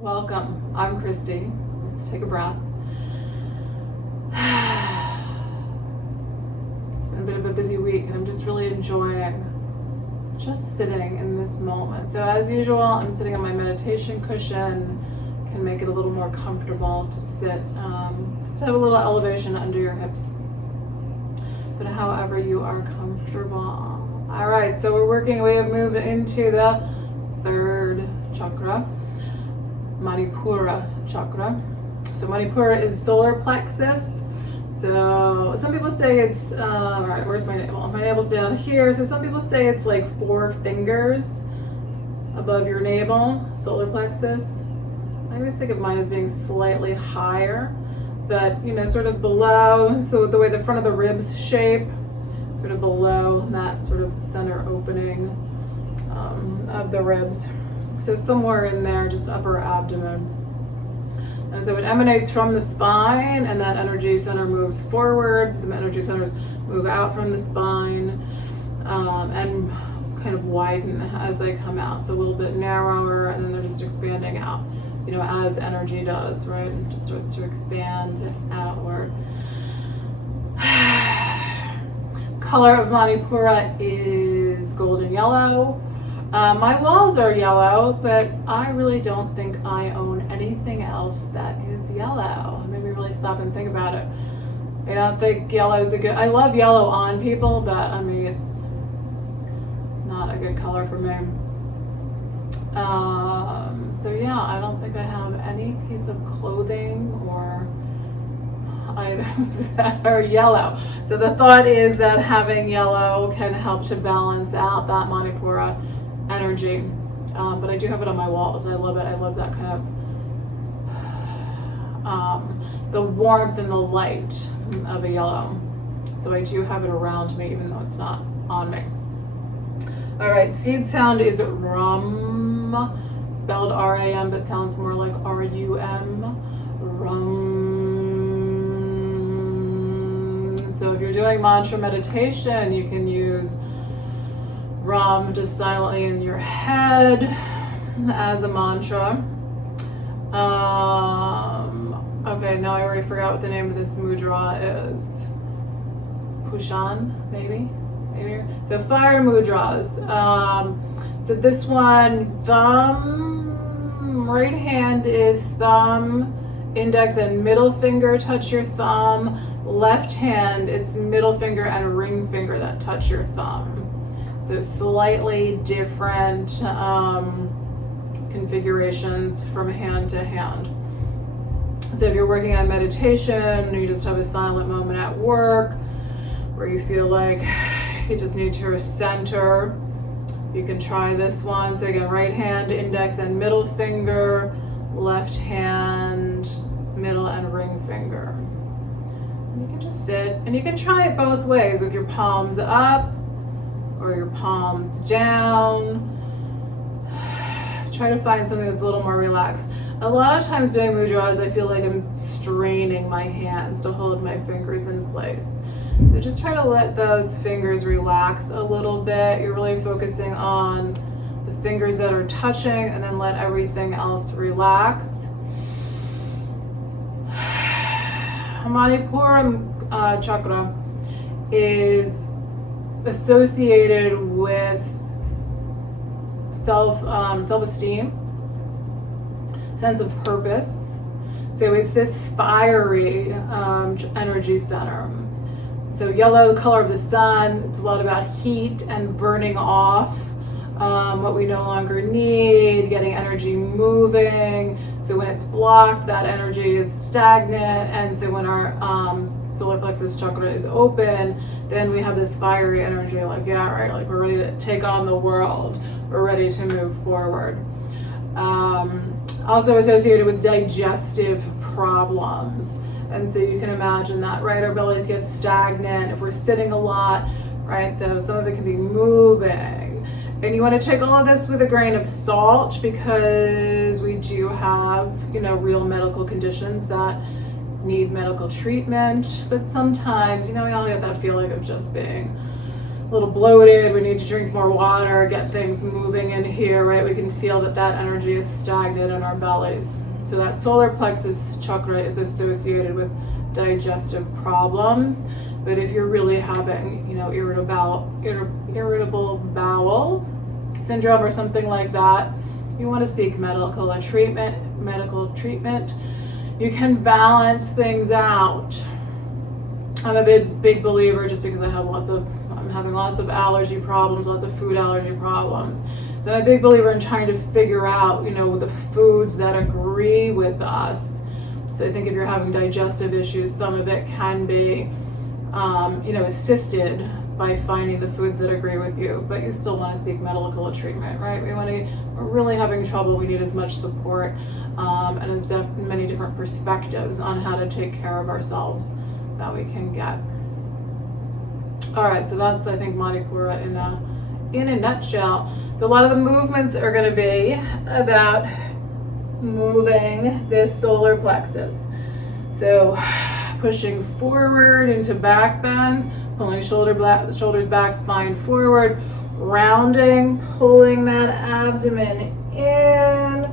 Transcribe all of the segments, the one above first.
Welcome. I'm Christy. Let's take a breath. It's been a bit of a busy week and I'm just really enjoying just sitting in this moment. So as usual, I'm sitting on my meditation cushion. Can make it a little more comfortable to sit. Just have a little elevation under your hips. But however you are comfortable. All right, so we have moved into the third chakra, Manipura chakra. So Manipura is solar plexus. So some people say it's, all right, where's my navel? My navel's down here. So some people say it's like 4 fingers above your navel, solar plexus. I always think of mine as being slightly higher, but sort of below. So the way the front of the ribs shape, sort of below that sort of center opening of the ribs. So somewhere in there, just upper abdomen. And so it emanates from the spine, and that energy center moves forward. The energy centers move out from the spine and kind of widen as they come out. So a little bit narrower, and then they're just expanding out, as energy does, right? It just starts to expand outward. Color of Manipura is golden yellow. My walls are yellow, but I really don't think I own anything else that is yellow. It made me really stop and think about it. I don't think yellow is I love yellow on people, but I mean, it's not a good color for me. So yeah, I don't think I have any piece of clothing or items that are yellow. So the thought is that having yellow can help to balance out that Manipura energy, but I do have it on my walls. I love it. I love that kind of the warmth and the light of a yellow. So I do have it around me, even though it's not on me. All right, seed sound is rum, spelled R-A-M, but sounds more like R-U-M. Rum. So if you're doing mantra meditation, you can use Ram just silently in your head as a mantra. Okay, now I already forgot what the name of this mudra is. Pushan, maybe? So fire mudras. So this one, thumb, right hand is thumb, index and middle finger touch your thumb. Left hand, it's middle finger and ring finger that touch your thumb. So slightly different configurations from hand to hand. So if you're working on meditation, you just have a silent moment at work where you feel like you just need to center, you can try this one. So again, right hand, index and middle finger, left hand, middle and ring finger. And you can just sit, and you can try it both ways with your palms up or your palms down. Try to find something that's a little more relaxed. A lot of times doing mudras, I feel like I'm straining my hands to hold my fingers in place. So just try to let those fingers relax a little bit. You're really focusing on the fingers that are touching, and then let everything else relax. Manipura chakra is associated with self-esteem, sense of purpose. So it's this fiery energy center. So yellow, the color of the sun, it's a lot about heat and burning off what we no longer need, getting energy moving. So when it's blocked, that energy is stagnant. And so when our solar plexus chakra is open, then we have this fiery energy, like, yeah, right, like we're ready to take on the world. We're ready to move forward. Also associated with digestive problems. And so you can imagine that, right? Our bellies get stagnant if we're sitting a lot, right? So some of it can be moving. And you want to take all of this with a grain of salt, because we do have, real medical conditions that need medical treatment. But sometimes, we all get that feeling of just being little bloated, we need to drink more water, get things moving in here, right? We can feel that that energy is stagnant in our bellies. So that solar plexus chakra is associated with digestive problems. But if you're really having, irritable bowel syndrome or something like that, you want to seek medical treatment. You can balance things out. I'm a big believer, just because I'm having lots of allergy problems, lots of food allergy problems. So I'm a big believer in trying to figure out, the foods that agree with us. So I think if you're having digestive issues, some of it can be, assisted by finding the foods that agree with you, but you still want to seek medical treatment, right? We're really having trouble. We need as much support and as many different perspectives on how to take care of ourselves that we can get. All right, so that's, I think, Manipura in a nutshell. So a lot of the movements are going to be about moving this solar plexus. So pushing forward into back bends, pulling shoulders back, spine forward, rounding, pulling that abdomen in,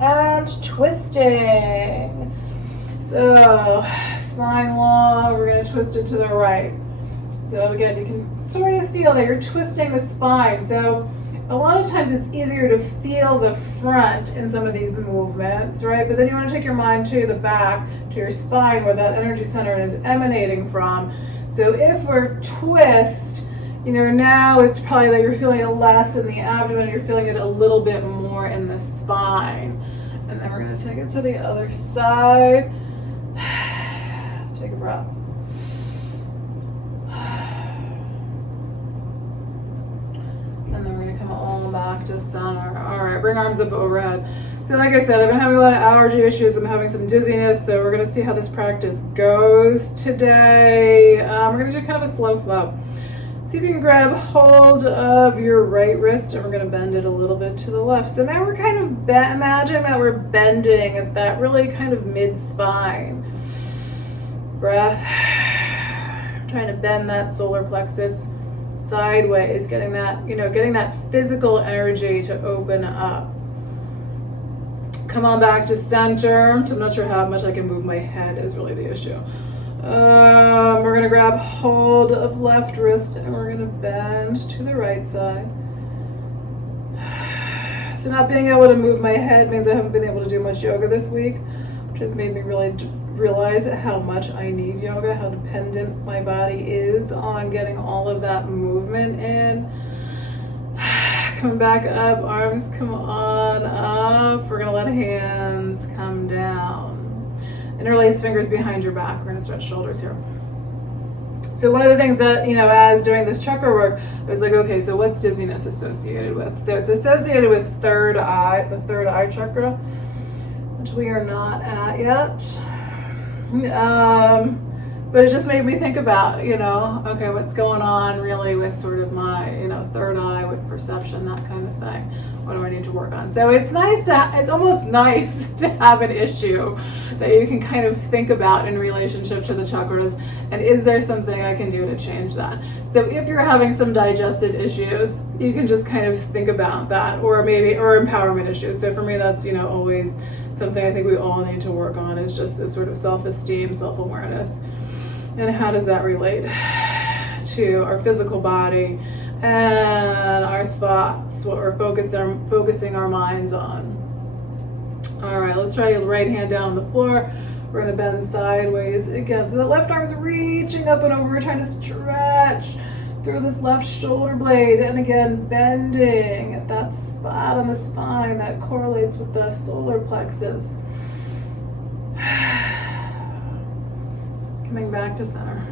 and twisting. So spine long, we're going to twist it to the right. So again, you can sort of feel that you're twisting the spine. So a lot of times it's easier to feel the front in some of these movements, right? But then you want to take your mind to the back, to your spine, where that energy center is emanating from. So if we're twist, now it's probably that you're feeling it less in the abdomen, you're feeling it a little bit more in the spine. And then we're going to take it to the other side. Take a breath. And then we're going to come all back to center. All right, bring arms up overhead. So like I said, I've been having a lot of allergy issues. I'm having some dizziness, so we're going to see how this practice goes today. We're going to do kind of a slow flow. See if you can grab hold of your right wrist, and we're going to bend it a little bit to the left. So now we're kind of, imagine that we're bending at that really kind of mid-spine. Breath. Trying to bend that solar plexus sideways, getting that physical energy to open up. Come on back to center. So I'm not sure how much I can move my head is really the issue. We're going to grab hold of left wrist and we're going to bend to the right side. So not being able to move my head means I haven't been able to do much yoga this week, which has made me really realize how much I need yoga, how dependent my body is on getting all of that movement in. Coming back up, arms come on up. We're going to let hands come down. Interlace fingers behind your back. We're going to stretch shoulders here. So one of the things that, as doing this chakra work, I was like, okay, so what's dizziness associated with? So it's associated with the third eye chakra, which we are not at yet. But it just made me think about, okay, what's going on really with sort of my, third eye, with perception, that kind of thing. What do I need to work on? So it's almost nice to have an issue that you can kind of think about in relationship to the chakras. And is there something I can do to change that? So if you're having some digestive issues, you can just kind of think about that, or empowerment issues. So for me, that's, always something I think we all need to work on, is just this sort of self-esteem, self-awareness. And how does that relate to our physical body and our thoughts, what we're focusing our minds on. All right, let's try the right hand down on the floor. We're going to bend sideways again. So the left arm's reaching up and over. We're trying to stretch through this left shoulder blade. And again, bending at that spot on the spine that correlates with the solar plexus. Coming back to center.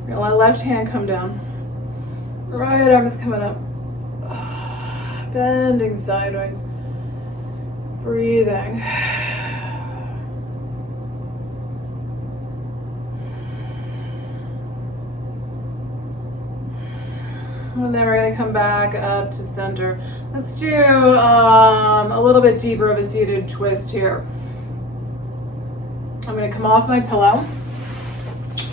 We're going to let left hand come down. Right arm is coming up. Bending sideways. Breathing. And then we're going to come back up to center. Let's do a little bit deeper of a seated twist here. I'm going to come off my pillow.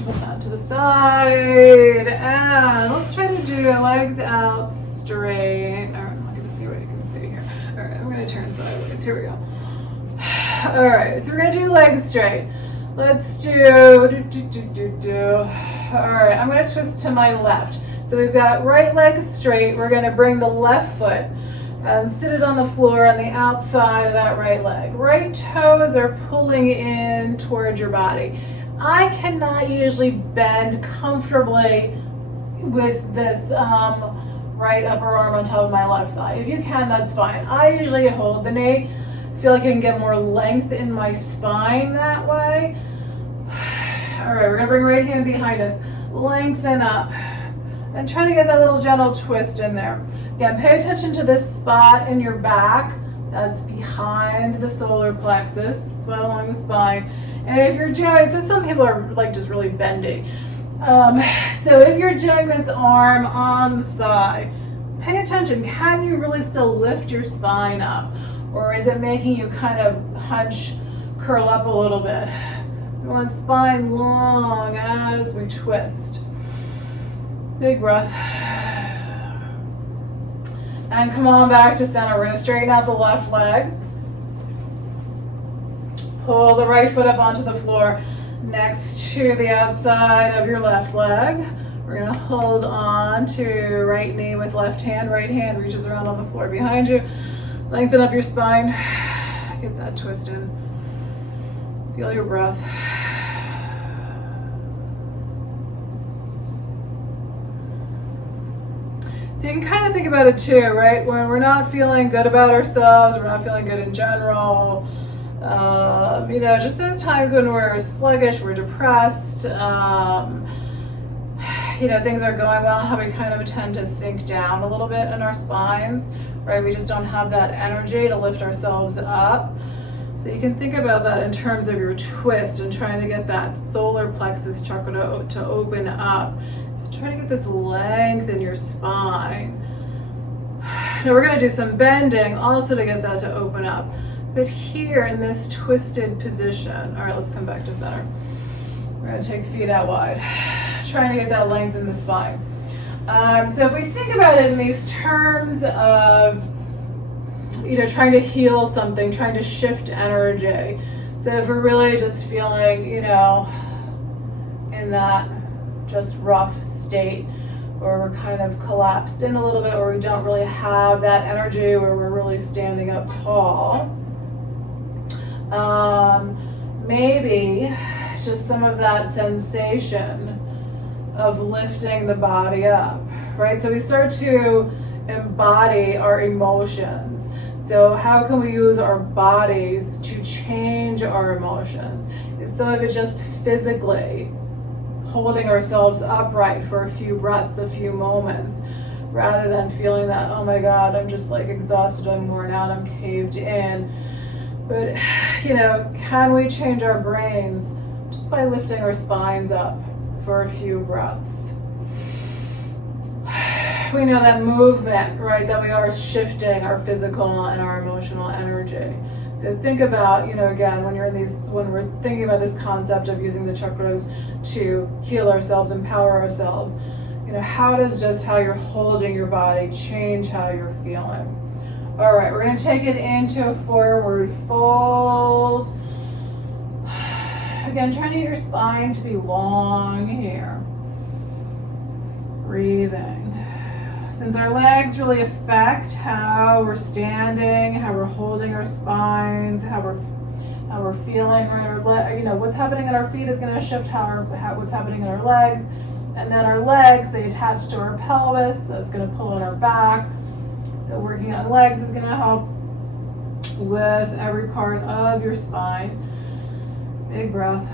Put that to the side, and let's try to do legs out straight. All right, I'm not going to see what you can see here. All right, I'm going to turn sideways. Here we go. All right, so we're going to do legs straight. Let's do. All right, I'm going to twist to my left. So we've got right leg straight. We're going to bring the left foot and sit it on the floor on the outside of that right leg. Right toes are pulling in towards your body. I cannot usually bend comfortably with this right upper arm on top of my left thigh. If you can, that's fine. I usually hold the knee. I feel like I can get more length in my spine that way. All right, we're gonna bring right hand behind us. Lengthen up and try to get that little gentle twist in there. Again, pay attention to this spot in your back. That's behind the solar plexus. It's right along the spine. And if you're doing, so some people are like just really bendy. So if you're doing this arm on the thigh, pay attention. Can you really still lift your spine up? Or is it making you kind of hunch, curl up a little bit? We want spine long as we twist. Big breath. And come on back to center. We're going to straighten out the left leg. Pull the right foot up onto the floor next to the outside of your left leg. We're going to hold on to right knee with left hand. Right hand reaches around on the floor behind you. Lengthen up your spine. Get that twist in. Feel your breath. So you can kind of think about it too, right? When we're not feeling good about ourselves, we're not feeling good in general, just those times when we're sluggish, we're depressed, things are going well, how we kind of tend to sink down a little bit in our spines, right? We just don't have that energy to lift ourselves up. So you can think about that in terms of your twist and trying to get that solar plexus chakra to open up. So try to get this length in your spine. Now we're going to do some bending also to get that to open up. But here in this twisted position, all right, let's come back to center. We're going to take feet out wide, trying to get that length in the spine. So if we think about it in these terms of trying to heal something, trying to shift energy. So if we're really just feeling, in that just rough state, or we're kind of collapsed in a little bit, or we don't really have that energy where we're really standing up tall, maybe just some of that sensation of lifting the body up, right? So we start to embody our emotions. So how can we use our bodies to change our emotions? Is some of it just physically holding ourselves upright for a few breaths, a few moments, rather than feeling that, oh my God, I'm just like exhausted, I'm worn out, I'm caved in. But, can we change our brains just by lifting our spines up for a few breaths? We know that movement, right, that we are shifting our physical and our emotional energy. So think about, again, when we're thinking about this concept of using the chakras to heal ourselves, empower ourselves, how does just how you're holding your body change how you're feeling? All right, we're going to take it into a forward fold. Again, trying to get your spine to be long here. Breathing. Since our legs really affect how we're standing, how we're holding our spines, how we're feeling, right? What's happening at our feet is going to shift what's happening in our legs, and then our legs, they attach to our pelvis. That's going to pull on our back. So working on legs is going to help with every part of your spine. Big breath.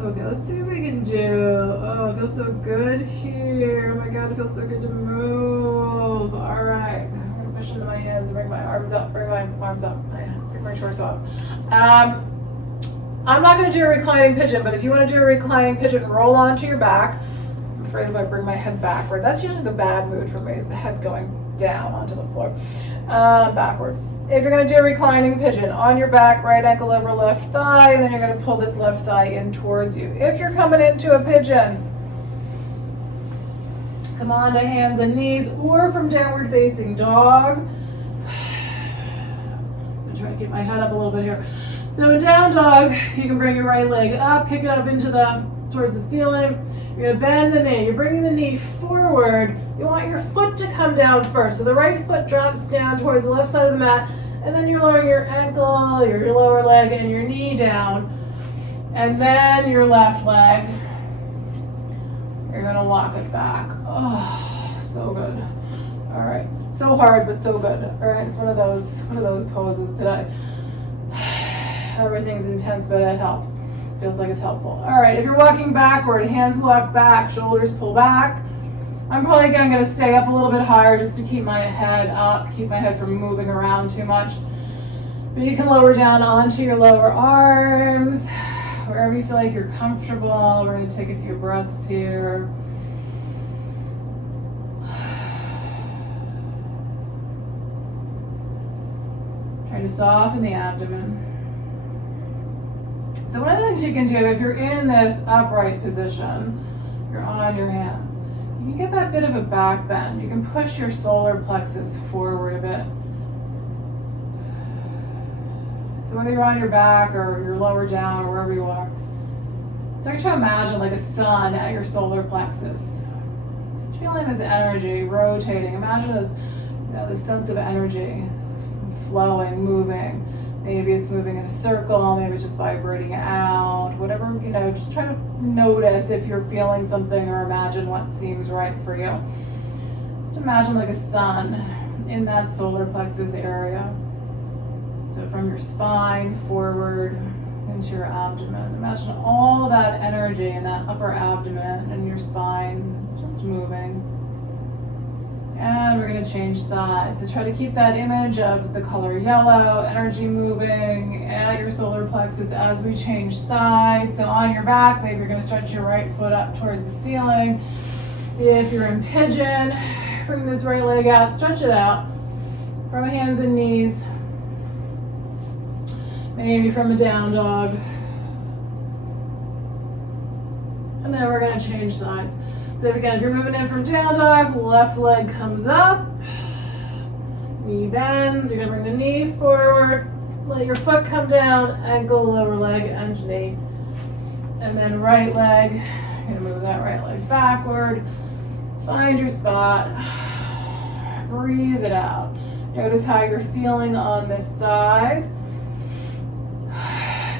Okay, let's see what we can do. Oh, it feels so good here. Oh my God, it feels so good to move. All right, I'm gonna push into my hands, bring my arms up, bring my arms up, bring my torso up. I'm not gonna do a reclining pigeon, but if you wanna do a reclining pigeon, roll onto your back. I'm afraid if I bring my head backward, that's usually the bad mood for me, is the head going down onto the floor. Backward. if you're going to do a reclining pigeon, on your back, right ankle over left thigh, and then you're going to pull this left thigh in towards you. If you're coming into a pigeon, come on to hands and knees, or from downward facing dog. I'm going to try to get my head up a little bit here. So in down dog, you can bring your right leg up, kick it up towards the ceiling. You're going to bend the knee. You're bringing the knee forward. You want your foot to come down first. So the right foot drops down towards the left side of the mat, and then you're lowering your ankle, your lower leg, and your knee down. And then your left leg. You're going to walk it back. Oh, so good. All right. So hard, but so good. All right, it's one of those poses today. Everything's intense, but it helps. Feels like it's helpful. All right, if you're walking backward, hands walk back, shoulders pull back. I'm probably going to stay up a little bit higher just to keep my head up, keep my head from moving around too much. But you can lower down onto your lower arms, wherever you feel like you're comfortable. We're going to take a few breaths here. Try to soften the abdomen. So one of the things you can do if you're in this upright position, you're on your hands, you can get that bit of a back bend. You can push your solar plexus forward a bit. So whether you're on your back or you're lower down or wherever you are, start to imagine like a sun at your solar plexus. Just feeling this energy rotating. Imagine this, this sense of energy flowing, moving. Maybe it's moving in a circle, maybe it's just vibrating out, whatever, just try to notice if you're feeling something or imagine what seems right for you. Just imagine like a sun in that solar plexus area. So from your spine forward into your abdomen. Imagine all that energy in that upper abdomen and your spine just moving. And we're going to change sides. So try to keep that image of the color yellow, energy moving at your solar plexus as we change sides. So on your back, maybe you're going to stretch your right foot up towards the ceiling. If you're in pigeon, bring this right leg out, stretch it out from hands and knees. Maybe from a down dog. And then we're going to change sides. So again, if you're moving in from down dog, left leg comes up, knee bends, you're gonna bring the knee forward, let your foot come down, ankle, lower leg, and knee. And then right leg, you're gonna move that right leg backward, find your spot, breathe it out. Notice how you're feeling on this side.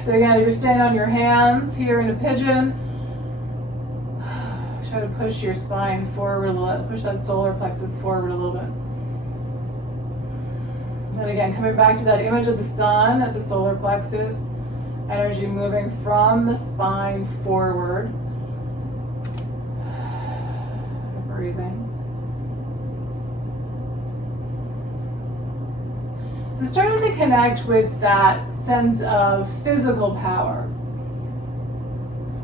So again, if you're staying on your hands here in a pigeon, try to push your spine forward a little, push that solar plexus forward a little bit. And again, coming back to that image of the sun at the solar plexus, energy moving from the spine forward. Breathing. So starting to connect with that sense of physical power.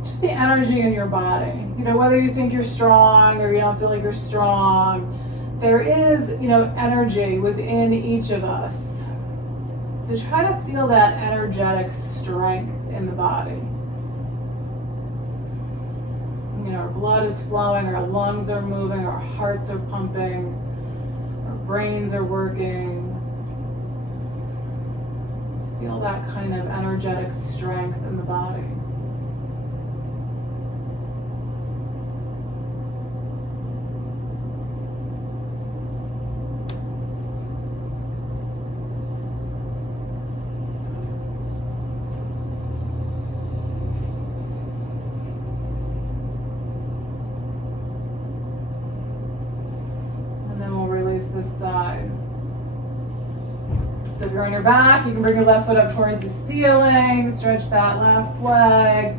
Just the energy in your body. Whether you think you're strong or you don't feel like you're strong, there is, energy within each of us. So try to feel that energetic strength in the body. Our blood is flowing, our lungs are moving, our hearts are pumping, our brains are working. Feel that kind of energetic strength in the body. This side. So if you're on your back, you can bring your left foot up towards the ceiling, stretch that left leg.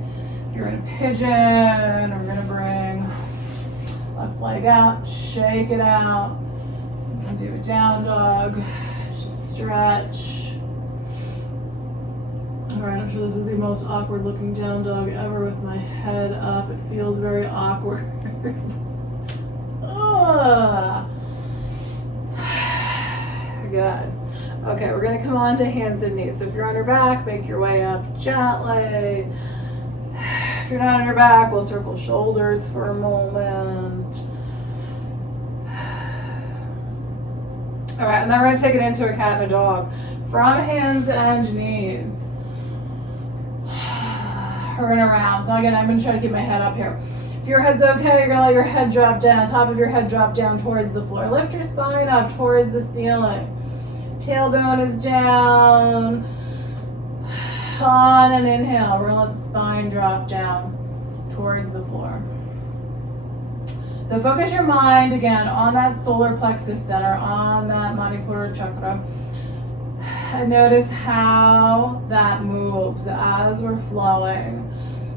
If you're in a pigeon, we're going to bring left leg out, shake it out. You can do a down dog, just stretch. All right, I'm sure this is the most awkward looking down dog ever with my head up. It feels very awkward. Good. Okay, we're gonna come on to hands and knees. So if you're on your back, make your way up gently. If you're not on your back, we'll circle shoulders for a moment. All right, and then we're gonna take it into a cat and a dog. From hands and knees. Turn around. So again, I'm gonna try to keep my head up here. If your head's okay, you're gonna let your head drop down, top of your head drop down towards the floor. Lift your spine up towards the ceiling. Tailbone is down. On an inhale, we're gonna let the spine drop down towards the floor. So focus your mind again on that solar plexus center, on that Manipura chakra. And notice how that moves as we're flowing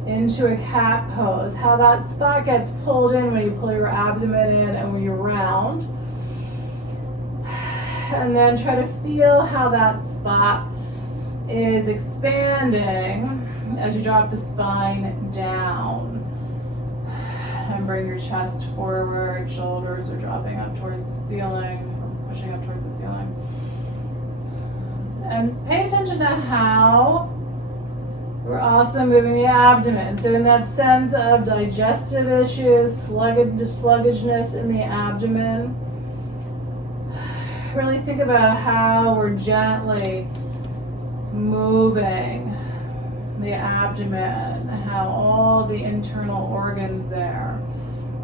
into a cat pose, how that spot gets pulled in when you pull your abdomen in and when you round. And then try to feel how that spot is expanding as you drop the spine down. And bring your chest forward, shoulders are dropping up towards the ceiling, or pushing up towards the ceiling. And pay attention to how we're also moving the abdomen. So in that sense of digestive issues, sluggishness in the abdomen, really think about how we're gently moving the abdomen, how all the internal organs there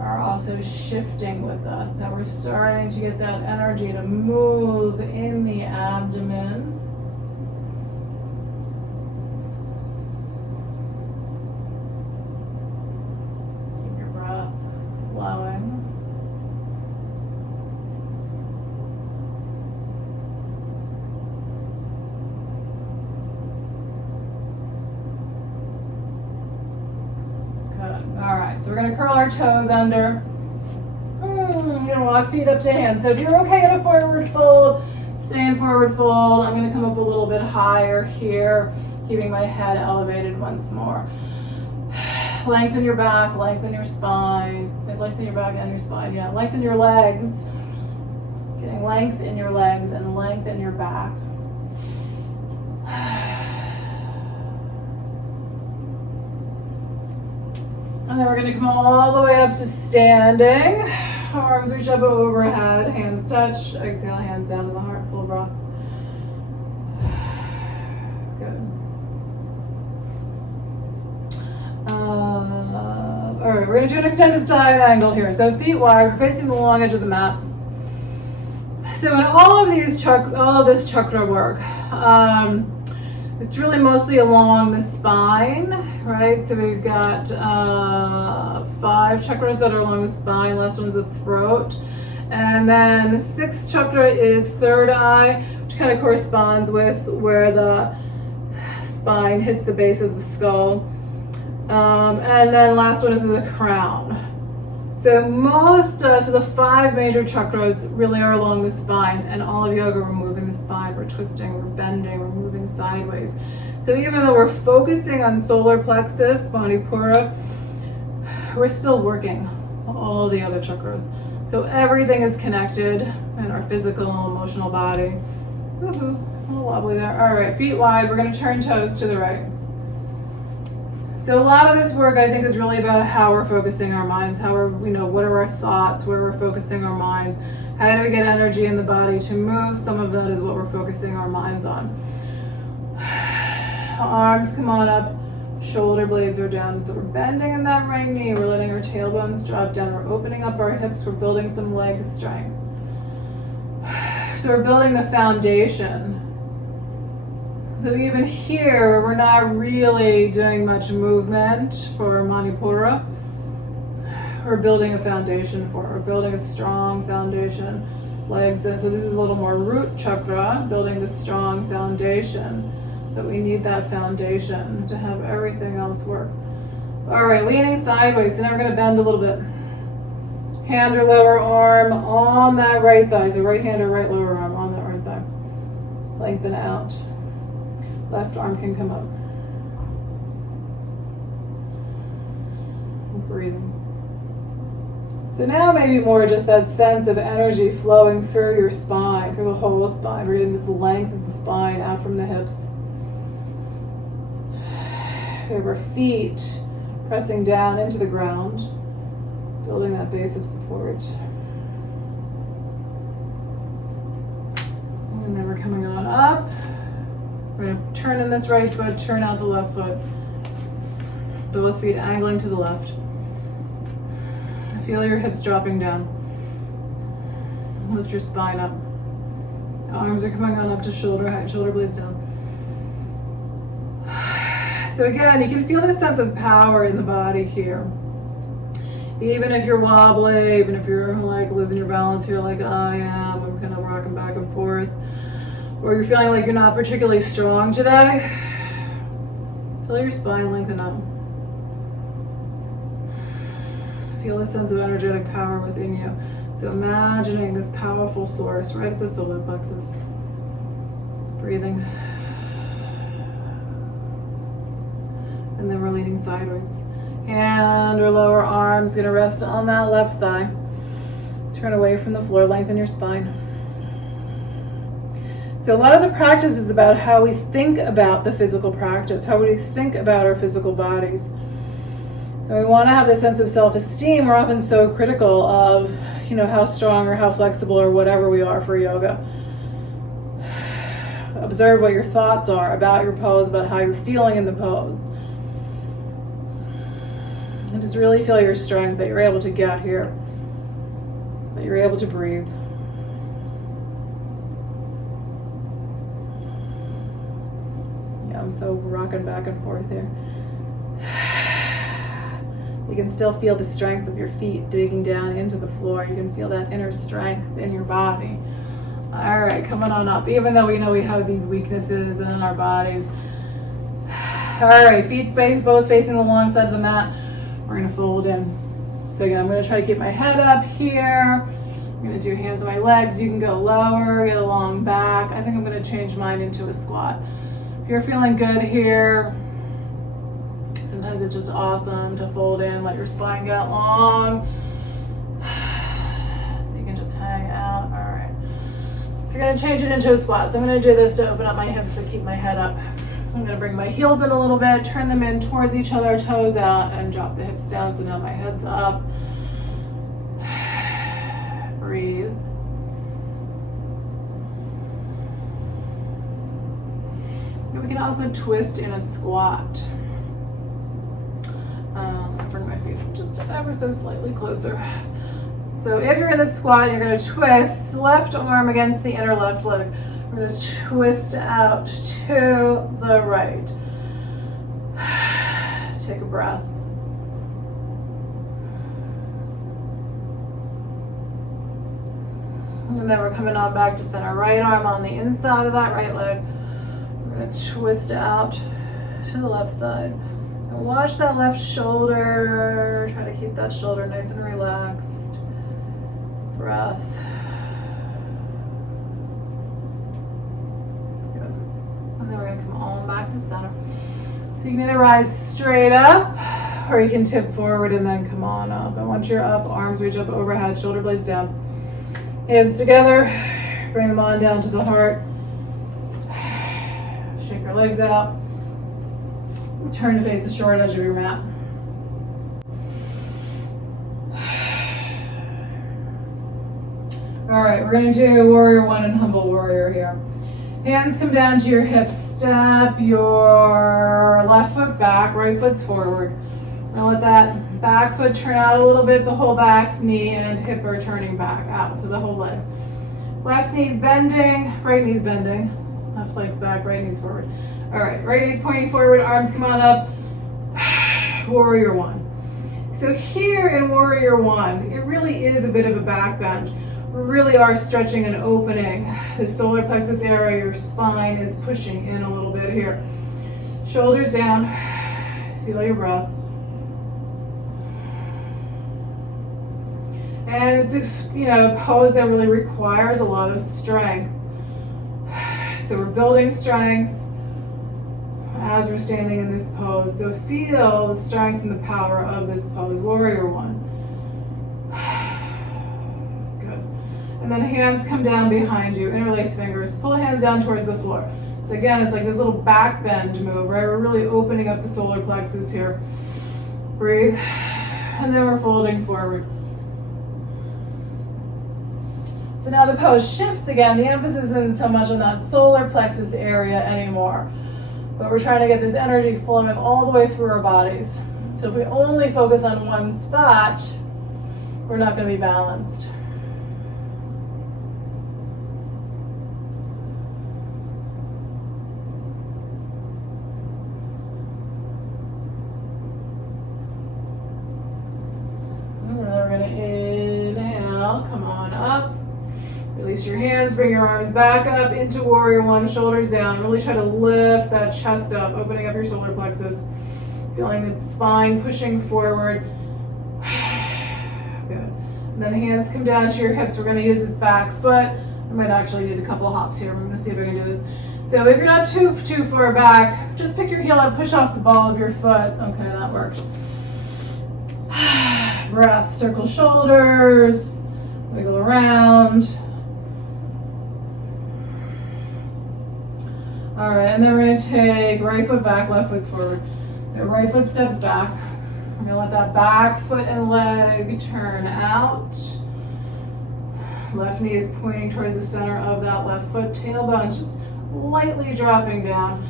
are also shifting with us, that we're starting to get that energy to move in the abdomen. Keep your breath flowing. All right, so we're gonna curl our toes under. You're gonna walk feet up to hands. So if you're okay in a forward fold, stay in forward fold. I'm gonna come up a little bit higher here, keeping my head elevated once more. Lengthen your back, lengthen your spine. Lengthen your back and your spine, yeah. Lengthen your legs. Getting length in your legs and length in your back. And then we're going to come all the way up to standing. Arms reach up overhead, hands touch. Exhale, hands down to the heart, full breath. Good. All right, we're going to do an extended side angle here. So feet wide, we're facing the long edge of the mat. So in all of this chakra work, it's really mostly along the spine, right? So we've got 5 chakras that are along the spine, last one's the throat. And then the 6th chakra is third eye, which kind of corresponds with where the spine hits the base of the skull. And then last one is the crown. So so the 5 major chakras really are along the spine, and all of yoga, we're moving the spine, we're twisting, we're bending, we're moving sideways. So even though we're focusing on solar plexus, Manipura, we're still working all the other chakras. So everything is connected in our physical, emotional body. Woohoo, a little wobbly there. All right, feet wide, we're gonna turn toes to the right. So a lot of this work, I think, is really about how we're focusing our minds, what are our thoughts, where we're focusing our minds, how do we get energy in the body to move. Some of that is what we're focusing our minds on. Arms come on up, shoulder blades are down. So we're bending in that right knee, we're letting our tailbones drop down, we're opening up our hips, we're building some leg strength. So we're building the foundation. So even here, we're not really doing much movement for Manipura. We're building a foundation for it. We're building a strong foundation. Legs in. So this is a little more root chakra, building the strong foundation. But we need that foundation to have everything else work. All right, leaning sideways. So now we're going to bend a little bit. Hand or lower arm on that right thigh. So right hand or right lower arm on that right thigh. Lengthen out. Left arm can come up. Breathing. So now maybe more just that sense of energy flowing through your spine, through the whole spine. We're getting this length of the spine out from the hips. We have our feet pressing down into the ground, building that base of support. And then we're coming on up. We're going to turn in this right foot, turn out the left foot. Both feet angling to the left. Feel your hips dropping down. Lift your spine up. Arms are coming on up to shoulder height, shoulder blades down. So again, you can feel this sense of power in the body here. Even if you're wobbly, even if you're like losing your balance here like I am, I'm kind of rocking back and forth, or you're feeling like you're not particularly strong today, feel your spine lengthen up. Feel a sense of energetic power within you. So imagining this powerful source right at the solar plexus. Breathing. And then we're leaning sideways. Hand or lower arm's gonna rest on that left thigh. Turn away from the floor, lengthen your spine. So a lot of the practice is about how we think about the physical practice, how we think about our physical bodies. So we want to have this sense of self-esteem. We're often so critical of, how strong or how flexible or whatever we are for yoga. Observe what your thoughts are about your pose, about how you're feeling in the pose. And just really feel your strength that you're able to get here, that you're able to breathe. Yeah, I'm so rocking back and forth here. You can still feel the strength of your feet digging down into the floor. You can feel that inner strength in your body. All right, coming on up. Even though we know we have these weaknesses in our bodies. All right, feet both facing the long side of the mat. We're gonna fold in. So again, I'm gonna try to keep my head up here. I'm gonna do hands on my legs. You can go lower, get a long back. I think I'm gonna change mine into a squat. If you're feeling good here, sometimes it's just awesome to fold in, let your spine get long. So you can just hang out, all right. If you're gonna change it into a squat, so I'm gonna do this to open up my hips but keep my head up. I'm gonna bring my heels in a little bit, turn them in towards each other, toes out, and drop the hips down, so now my head's up. Breathe. And we can also twist in a squat. Bring my feet just ever so slightly closer. So if you're in the squat, you're going to twist left arm against the inner left leg. We're going to twist out to the right. Take a breath. And then we're coming on back to center. Right arm on the inside of that right leg. We're going to twist out to the left side. And watch that left shoulder. Try to keep that shoulder nice and relaxed. Breath. Good. And then we're going to come on back to center. So you can either rise straight up or you can tip forward and then come on up. And once you're up, arms reach up overhead, shoulder blades down. Hands together, bring them on down to the heart. Shake your legs out. Turn to face the short edge of your mat. All right, we're gonna do warrior one and humble warrior here. Hands come down to your hips. Step your left foot back, right foot's forward. We're gonna let that back foot turn out a little bit, the whole back knee and hip are turning back out to the whole leg. Left knee's bending, right knee's bending. Left leg's back, right knee's forward. All right, right knee's pointing forward, arms come on up. Warrior one. So here in warrior one, it really is a bit of a back bend. We really are stretching and opening the solar plexus area. Your spine is pushing in a little bit here. Shoulders down, feel your breath. And it's a pose that really requires a lot of strength. So we're building strength as we're standing in this pose. So feel the strength and the power of this pose. Warrior one. And then hands come down behind you, interlace fingers, pull hands down towards the floor. So again, it's like this little back bend move, right? We're really opening up the solar plexus here. Breathe, and then we're folding forward. So now the pose shifts again. The emphasis isn't so much on that solar plexus area anymore, but we're trying to get this energy flowing all the way through our bodies. So if we only focus on one spot, we're not going to be balanced. And then we're going to inhale, come on up. Release your hands, bring your arms back up into warrior one, shoulders down. Really try to lift that chest up, opening up your solar plexus. Feeling the spine pushing forward. Good. And then hands come down to your hips. We're going to use this back foot. I might actually need a couple hops here. I'm going to see if I can do this. So if you're not too far back, just pick your heel up, push off the ball of your foot. Okay, that worked. Breath, circle shoulders, wiggle around. All right, and then we're going to take right foot back, left foot's forward. So right foot steps back. We're going to let that back foot and leg turn out. Left knee is pointing towards the center of that left foot. Tailbone is just lightly dropping down.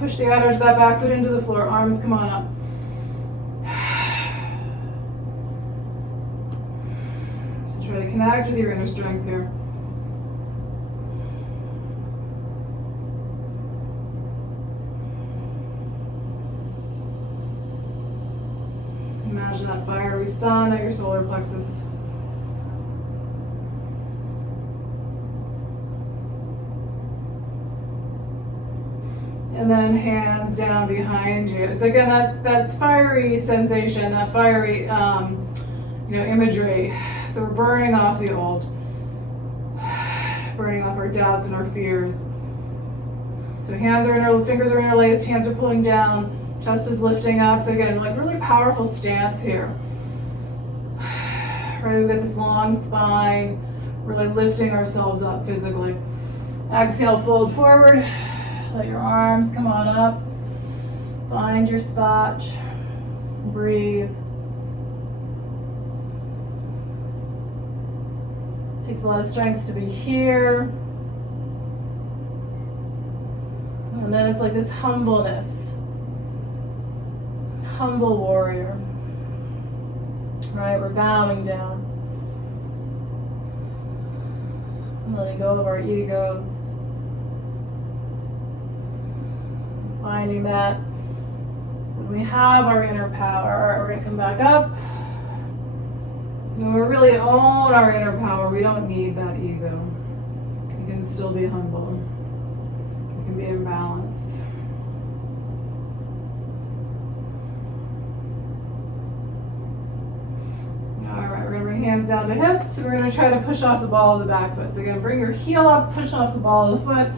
Push the outer edge of that back foot into the floor. Arms come on up. So try to connect with your inner strength here. Imagine that fiery sun at your solar plexus. And then hands down behind you. So again, that fiery sensation, that fiery imagery. So we're burning off the old, burning off our doubts and our fears. So fingers are interlaced, hands are pulling down. Chest is lifting up. So again, like really powerful stance here. Right, we've got this long spine, really lifting ourselves up physically. Exhale, fold forward. Let your arms come on up. Find your spot. Breathe. Takes a lot of strength to be here. And then it's like this humbleness. Humble warrior. Right, we're bowing down. Letting go of our egos. Finding that when we have our inner power, we're going to come back up. When we really own our inner power, we don't need that ego. We can still be humble. We can be in balance. Hands down to hips. So we're going to try to push off the ball of the back foot. So again, bring your heel up, push off the ball of the foot,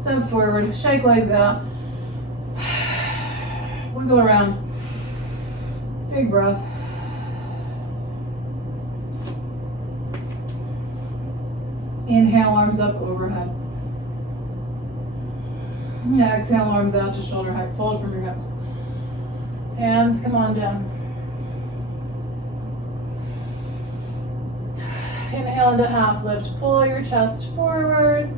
step forward, shake legs out, wiggle around, big breath. Inhale, arms up overhead. Yeah, exhale, arms out to shoulder height. Fold from your hips. Hands come on down. Inhale into half lift, pull your chest forward.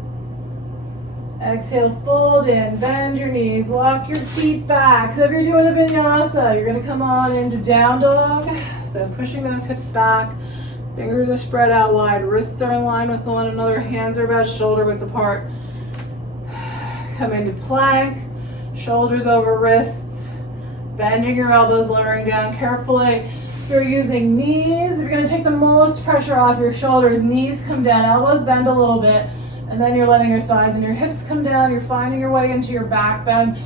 Exhale, fold in, bend your knees, walk your feet back. So if you're doing a vinyasa, you're gonna come on into down dog. So pushing those hips back, fingers are spread out wide, wrists are in line with one another, hands are about shoulder width apart. Come into plank, shoulders over wrists, bending your elbows, lowering down carefully. You're using knees. If you're going to take the most pressure off your shoulders, knees come down, elbows bend a little bit, and then you're letting your thighs and your hips come down. You're finding your way into your back bend.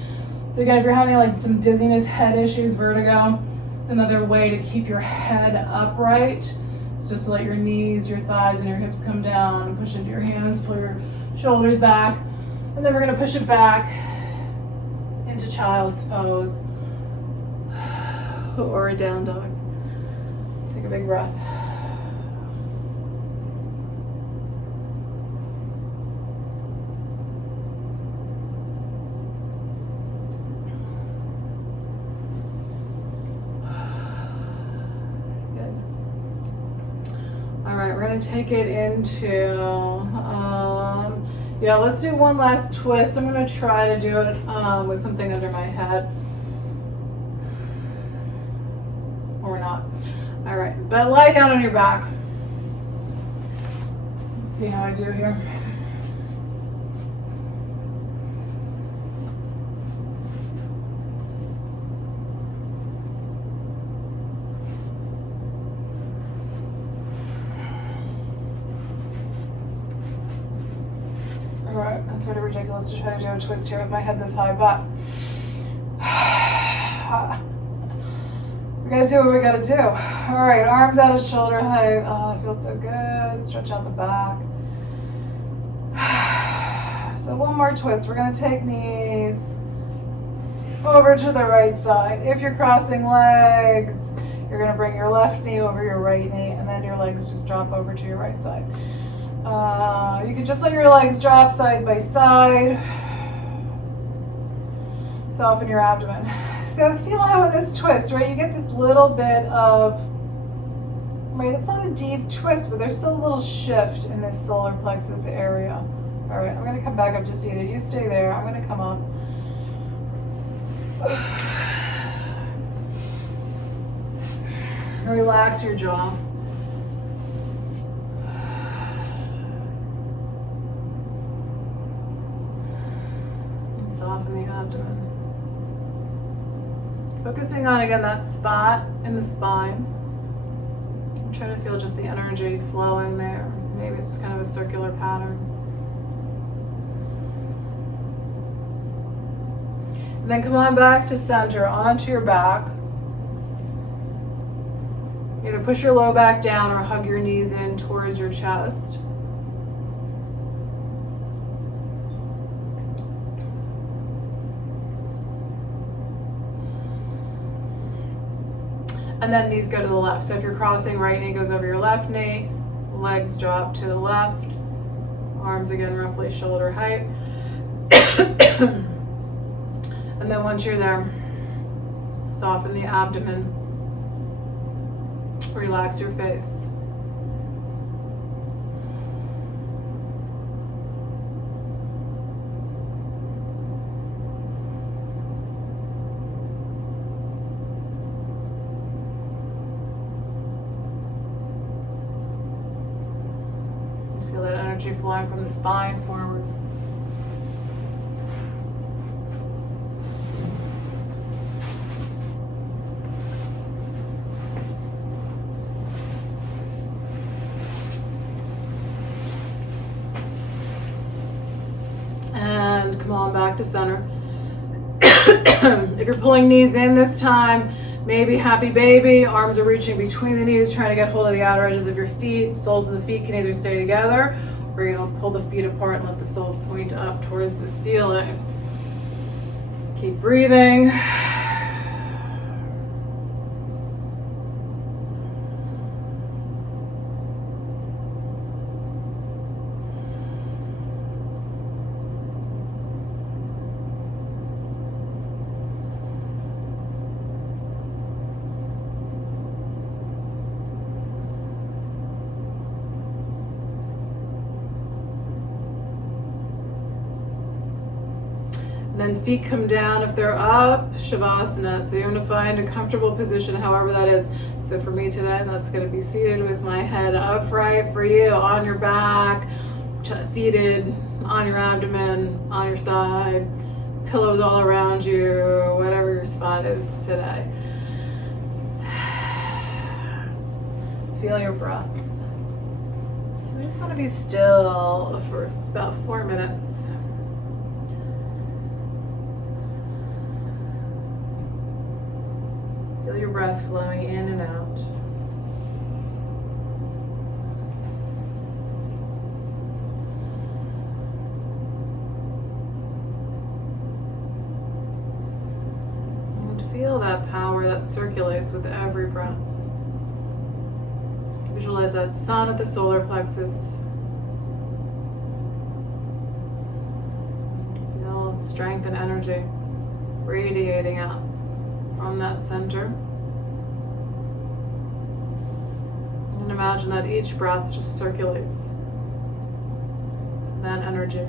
So again, if you're having like some dizziness, head issues, vertigo, it's another way to keep your head upright. It's just to let your knees, your thighs, and your hips come down. Push into your hands, pull your shoulders back, and then we're going to push it back into child's pose or a down dog. Take a big breath. All right, we're gonna take it into, yeah, let's do one last twist. I'm gonna try to do it with something under my head. Or not. All right, but lie down on your back. Let's see how I do here. Alright, that's sort of ridiculous to try to do a twist here with my head this high, but we gotta do what we gotta do. Alright, arms out at shoulder height. Oh, that feels so good. Stretch out the back. So one more twist. We're gonna take knees over to the right side. If you're crossing legs, you're gonna bring your left knee over your right knee, and then your legs just drop over to your right side. You can just let your legs drop side by side. Soften your abdomen. So feel how in this twist, right, you get this little bit of, right, it's not a deep twist, but there's still a little shift in this solar plexus area. All right, I'm gonna come back up to seated. You stay there, I'm gonna come up. Relax your jaw. Soften the abdomen. Focusing on, again, that spot in the spine. Try to feel just the energy flowing there. Maybe it's kind of a circular pattern. And then come on back to center, onto your back. Either push your low back down or hug your knees in towards your chest. And then knees go to the left. So if you're crossing, right knee goes over your left knee, legs drop to the left, arms again roughly shoulder height. And then once you're there, soften the abdomen, relax your face. Energy flowing from the spine forward. And come on back to center. If you're pulling knees in this time, maybe happy baby, arms are reaching between the knees, trying to get hold of the outer edges of your feet. Soles of the feet can either stay together, or you're gonna pull the feet apart and let the soles point up towards the ceiling. Keep breathing. Then feet come down. If they're up, Shavasana. So you're gonna find a comfortable position, however that is. So for me today, that's gonna be seated with my head upright. For you, on your back, seated, on your abdomen, on your side, pillows all around you, whatever your spot is today. Feel your breath. So we just wanna be still for about 4 minutes. Feel your breath flowing in and out. And feel that power that circulates with every breath. Visualize that sun at the solar plexus. Feel strength and energy radiating out from that center. And no imagine that each breath just circulates that energy.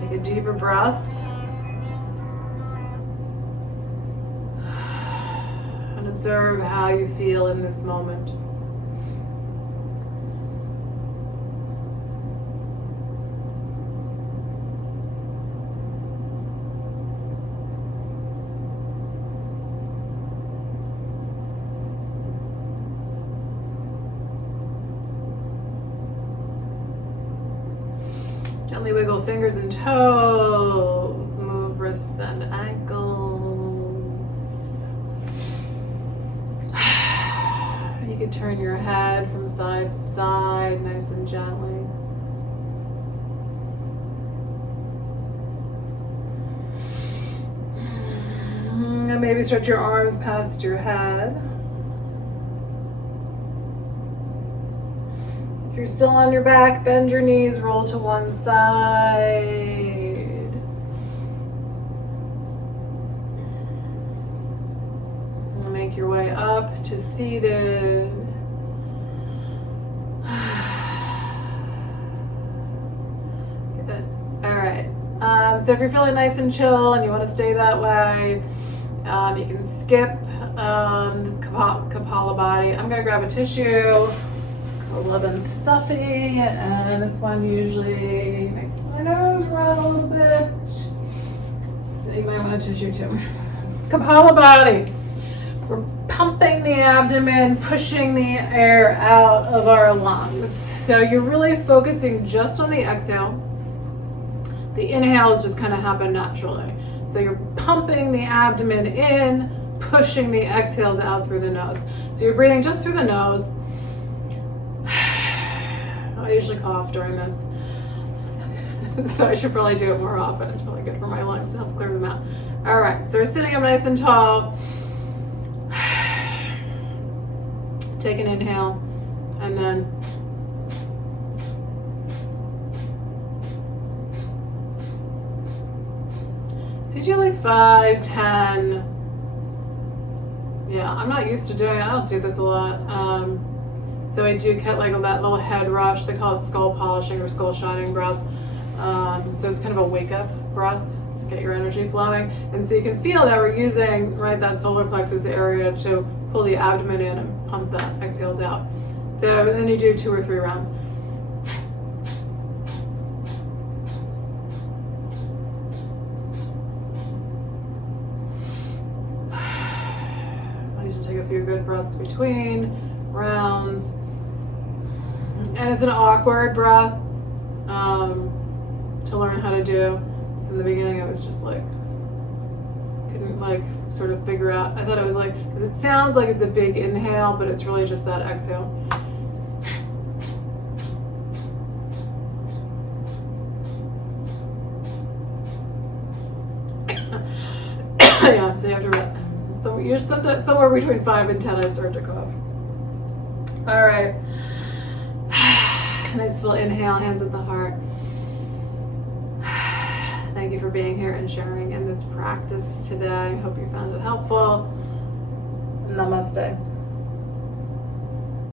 Take a deeper breath. And observe how you feel in this moment. Gently wiggle fingers and toes. Move wrists and ankles. You can turn your head from side to side, nice and gently. And maybe stretch your arms past your head. If you're still on your back, bend your knees, roll to one side. And make your way up to seated. Good. All right. So if you're feeling nice and chill and you want to stay that way, you can skip the Kapalabhati. I'm going to grab a tissue. a little stuffy, and this one usually makes my nose run a little bit. So you might want a tissue too. Kapalabhati. We're pumping the abdomen, pushing the air out of our lungs. So you're really focusing just on the exhale. The inhales just kind of happen naturally. So you're pumping the abdomen in, pushing the exhales out through the nose. So you're breathing just through the nose. I usually cough during this. So I should probably do it more often. It's probably good for my lungs to help clear them out. All right, so we're sitting up nice and tall. Take an inhale, and then so you do like 5, 10. Yeah, I'm not used to doing it. I don't do this a lot. So I do get like that little head rush. They call it skull polishing or skull shining breath. So it's kind of a wake up breath to get your energy flowing. And so you can feel that we're using, right, that solar plexus area to pull the abdomen in and pump the exhales out. So then you do 2 or 3 rounds. I usually take a few good breaths between rounds. And it's an awkward breath to learn how to do. So in the beginning it was just like, couldn't like sort of figure out. I thought it was like, because it sounds like it's a big inhale, but it's really just that exhale. Yeah, so you have to, so you're sometimes somewhere between 5 and 10 I start to cough. All right. Nice full inhale, hands at the heart. Thank you for being here and sharing in this practice today. I hope you found it helpful. Namaste.